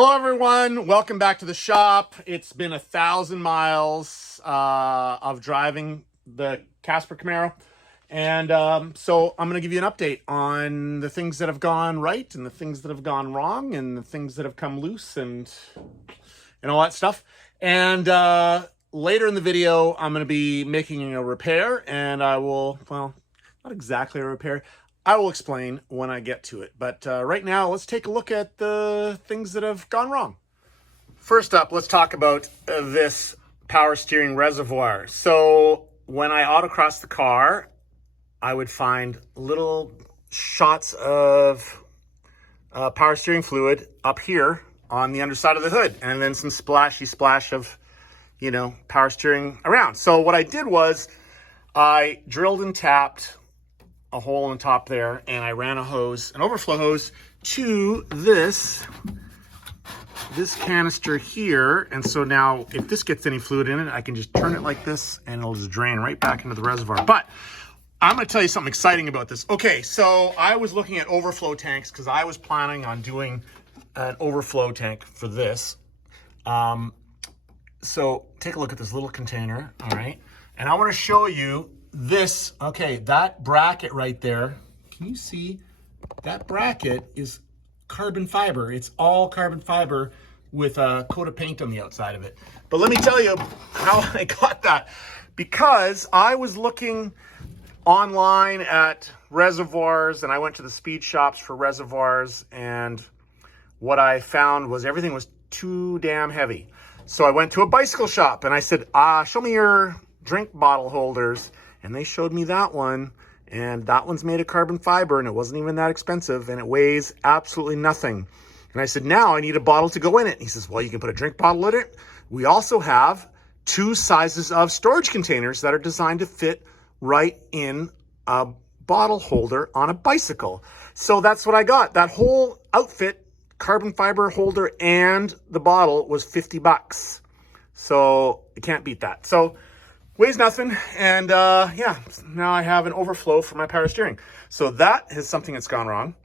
Hello everyone, welcome back to the shop. It's been 1,000 miles of driving the Casper Camaro. And so I'm going to give you an update on the things that have gone right and the things that have gone wrong and the things that have come loose and all that stuff. And later in the video, I'm going to be making a repair, and I will, well, not exactly a repair. I will explain when I get to it. But right now, let's take a look at the things that have gone wrong. First up, let's talk about this power steering reservoir. So when I autocross the car, I would find little shots of power steering fluid up here on the underside of the hood, and then some splashy splash of, power steering around. So what I did was I drilled and tapped a hole in the top there, and I ran a hose, an overflow hose, to this canister here. And so now if this gets any fluid in it, I can just turn it like this and it'll just drain right back into the reservoir. But I'm going to tell you something exciting about this. Okay, so I was looking at overflow tanks because I was planning on doing an overflow tank for this. So take a look at this little container, all right? And I want to show you this. Okay, that bracket right there, can you see? That bracket is carbon fiber. It's all carbon fiber with a coat of paint on the outside of it. But let me tell you how I got that. Because I was looking online at reservoirs, and I went to the speed shops for reservoirs, and what I found was everything was too damn heavy. So I went to a bicycle shop and I said, show me your drink bottle holders. And they showed me that one, and that one's made of carbon fiber, and it wasn't even that expensive, and it weighs absolutely nothing. And I said, now I need a bottle to go in it. And he says, well, you can put a drink bottle in it. We also have 2 sizes of storage containers that are designed to fit right in a bottle holder on a bicycle. So that's what I got. That whole outfit, carbon fiber holder and the bottle, was $50. So you can't beat that. So weighs nothing, and yeah, now I have an overflow for my power steering. So that is something that's gone wrong.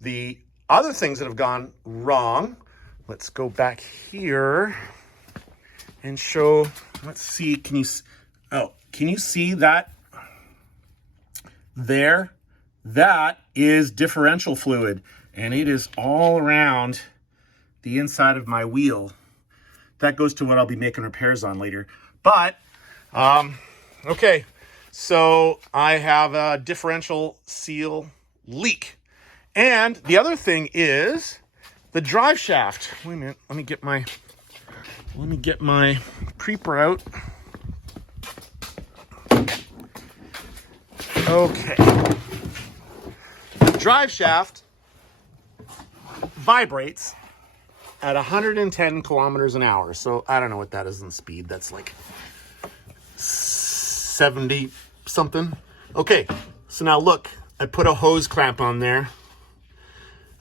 The other things that have gone wrong, let's go back here and show, let's see, can you see that there? That is differential fluid, and it is all around the inside of my wheel. That goes to what I'll be making repairs on later. But okay, so I have a differential seal leak. And the other thing is the drive shaft. Wait a minute, let me get my creeper out. Okay. The drive shaft vibrates at 110 kilometers an hour. So I don't know what that is in speed. That's like 70 something. Okay, so now look, I put a hose clamp on there.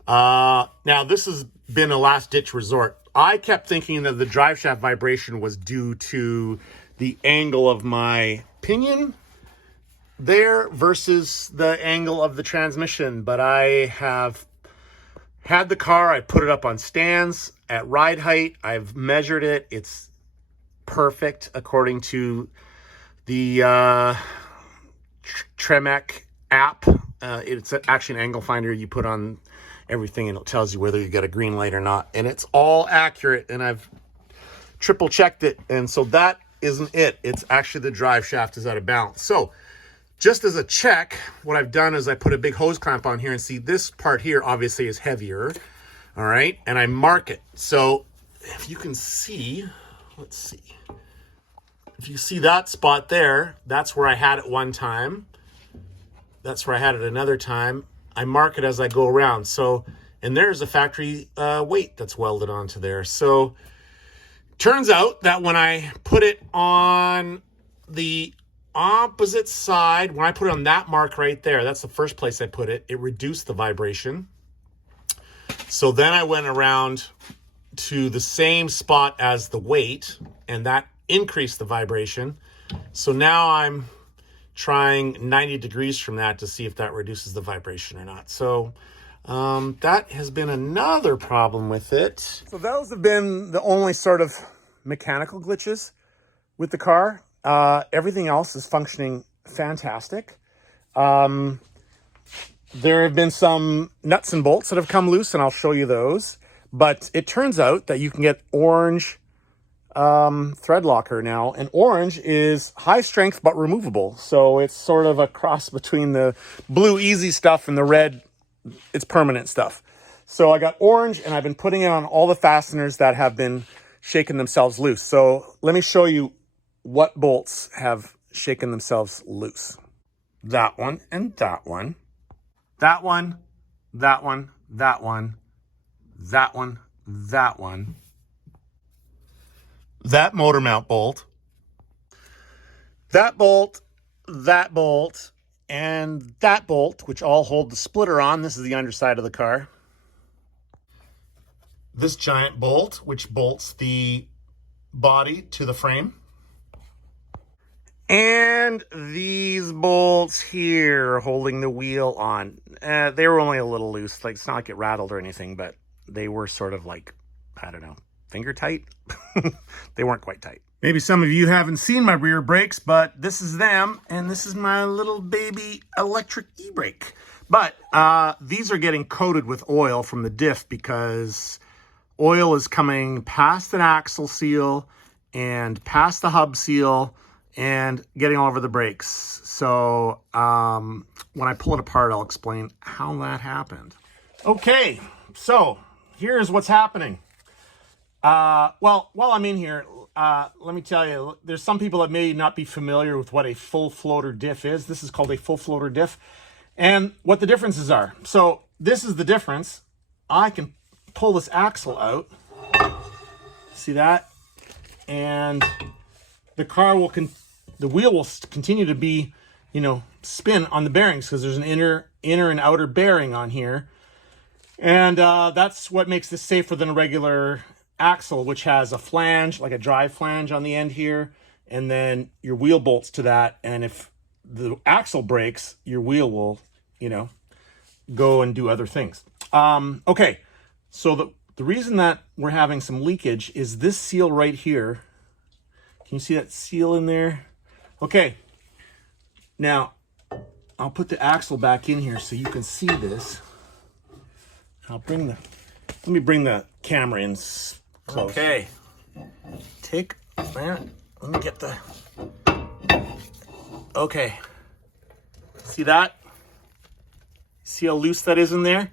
Now this has been a last ditch resort. I kept thinking that the drive shaft vibration was due to the angle of my pinion there versus the angle of the transmission, but I have had the car, I put it up on stands at ride height, I've measured it, it's perfect according to the Tremec app. It's actually an angle finder you put on everything, and it tells you whether you get a green light or not, and it's all accurate, and I've triple checked it, and so that isn't it. It's actually the drive shaft is out of balance. So just as a check, what I've done is I put a big hose clamp on here, and see this part here obviously is heavier, all right, and I mark it. So if you can see, let's see. If you see that spot there, that's where I had it one time. That's where I had it another time. I mark it as I go around. So, and there's a factory weight that's welded onto there. So, turns out that when I put it on the opposite side, when I put it on that mark right there, that's the first place I put it, it reduced the vibration. So then I went around to the same spot as the weight, and that increase the vibration. So now I'm trying 90 degrees from that to see if that reduces the vibration or not. So That has been another problem with it. So those have been the only sort of mechanical glitches with the car. Everything else is functioning fantastic. There have been some nuts and bolts that have come loose, and I'll show you those. But it turns out that you can get orange thread locker now, and orange is high strength but removable. So it's sort of a cross between the blue easy stuff and the red, it's permanent stuff. So I got orange, and I've been putting it on all the fasteners that have been shaking themselves loose. So let me show you what bolts have shaken themselves loose. That one and that one. That one, that one, that one, that one, that one. That motor mount bolt. That bolt, and that bolt, which all hold the splitter on. This is the underside of the car. This giant bolt, which bolts the body to the frame. And these bolts here holding the wheel on. They were only a little loose. Like, it's not like it rattled or anything, but they were sort of like, I don't know, finger tight. They weren't quite tight. Maybe some of you haven't seen my rear brakes, but this is them, and this is my little baby electric e-brake. But these are getting coated with oil from the diff because oil is coming past an axle seal and past the hub seal and getting all over the brakes. So when I pull it apart, I'll explain how that happened. Okay, so here's what's happening. Well, while I'm in here, let me tell you, there's some people that may not be familiar with what a full floater diff is. This is called a full floater diff, and what the differences are. So this is the difference. I can pull this axle out. See that? And the car will the wheel will continue to be, spin on the bearings because there's an inner and outer bearing on here. And that's what makes this safer than a regular axle, which has a flange, like a drive flange on the end here, and then your wheel bolts to that. And if the axle breaks, your wheel will, go and do other things. Okay, so the reason that we're having some leakage is this seal right here. Can you see that seal in there? Okay, now I'll put the axle back in here so you can see this. Let me bring the camera in close. Okay, take that. Let me get okay. See that? See how loose that is in there?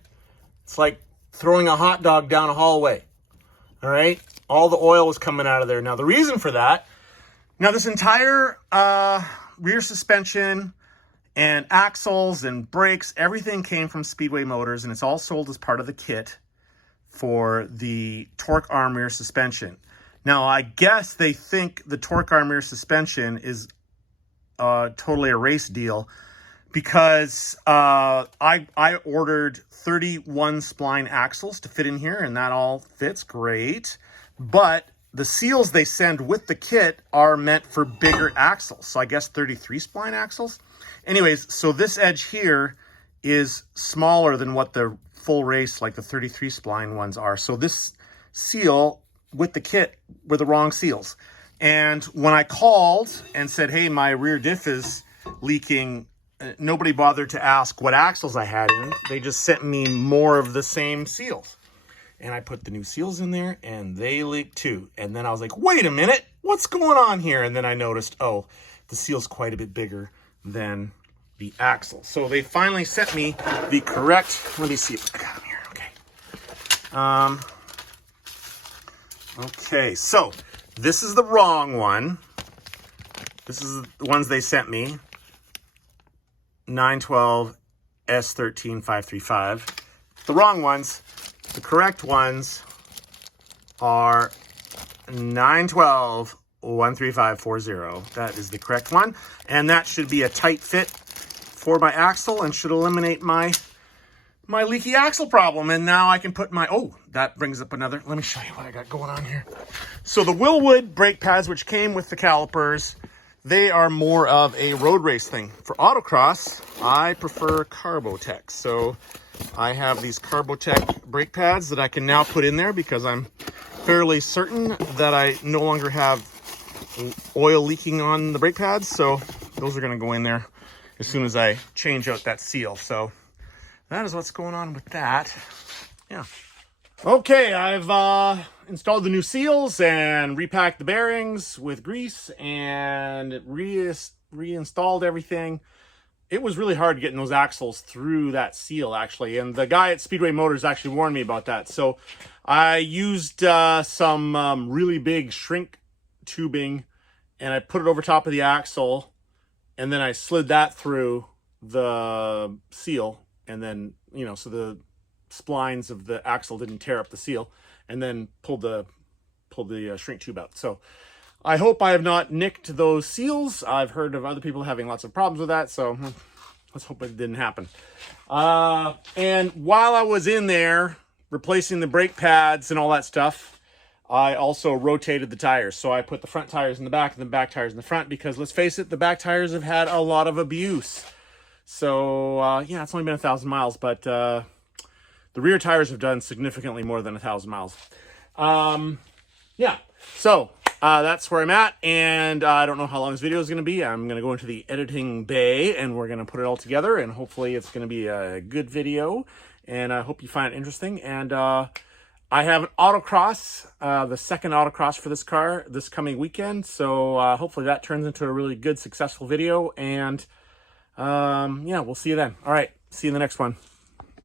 It's like throwing a hot dog down a hallway. All right, all the oil is coming out of there. Now the reason for that, this entire rear suspension and axles and brakes, everything came from Speedway Motors, and it's all sold as part of the kit for the torque arm rear suspension. Now, I guess they think the torque arm rear suspension is totally a race deal because I ordered 31 spline axles to fit in here, and that all fits great. But the seals they send with the kit are meant for bigger axles. So I guess 33 spline axles. Anyways, so this edge here is smaller than what the full race, like the 33 spline ones are. So this seal with the kit were the wrong seals. And when I called and said, hey, my rear diff is leaking, nobody bothered to ask what axles I had in. They just sent me more of the same seals. And I put the new seals in there, and they leaked too. And then I was like, wait a minute, what's going on here? And then I noticed, oh, the seal's quite a bit bigger than the axle. So they finally sent me the correct, let me see if I got them here, okay. Okay, so this is the wrong one. This is the ones they sent me. 912 S13 535. The wrong ones. The correct ones are 912 13540. That is the correct one. And that should be a tight fit for my axle and should eliminate my leaky axle problem. And now I can put that brings up another, let me show you what I got going on here. So the Willwood brake pads, which came with the calipers, they are more of a road race thing. For autocross, I prefer Carbotech. So I have these Carbotech brake pads that I can now put in there because I'm fairly certain that I no longer have oil leaking on the brake pads. So those are going to go in there as soon as I change out that seal. So that is what's going on with that. Yeah. Okay, I've installed the new seals and repacked the bearings with grease and reinstalled everything. It was really hard getting those axles through that seal, actually, and the guy at Speedway Motors actually warned me about that. So I used some really big shrink tubing, and I put it over top of the axle, and then I slid that through the seal, and then, you know, so the splines of the axle didn't tear up the seal, and then pulled the shrink tube out. So I hope I have not nicked those seals. I've heard of other people having lots of problems with that, so let's hope it didn't happen. And while I was in there replacing the brake pads and all that stuff, I also rotated the tires. So I put the front tires in the back and the back tires in the front, because let's face it, the back tires have had a lot of abuse. So yeah, it's only been 1,000 miles, but the rear tires have done significantly more than 1,000 miles. Yeah, so that's where I'm at, and I don't know how long this video is going to be. I'm going to go into the editing bay, and we're going to put it all together, and hopefully it's going to be a good video, and I hope you find it interesting. And I have an autocross, the second autocross for this car this coming weekend, so hopefully that turns into a really good, successful video, and yeah, we'll see you then. All right, see you in the next one.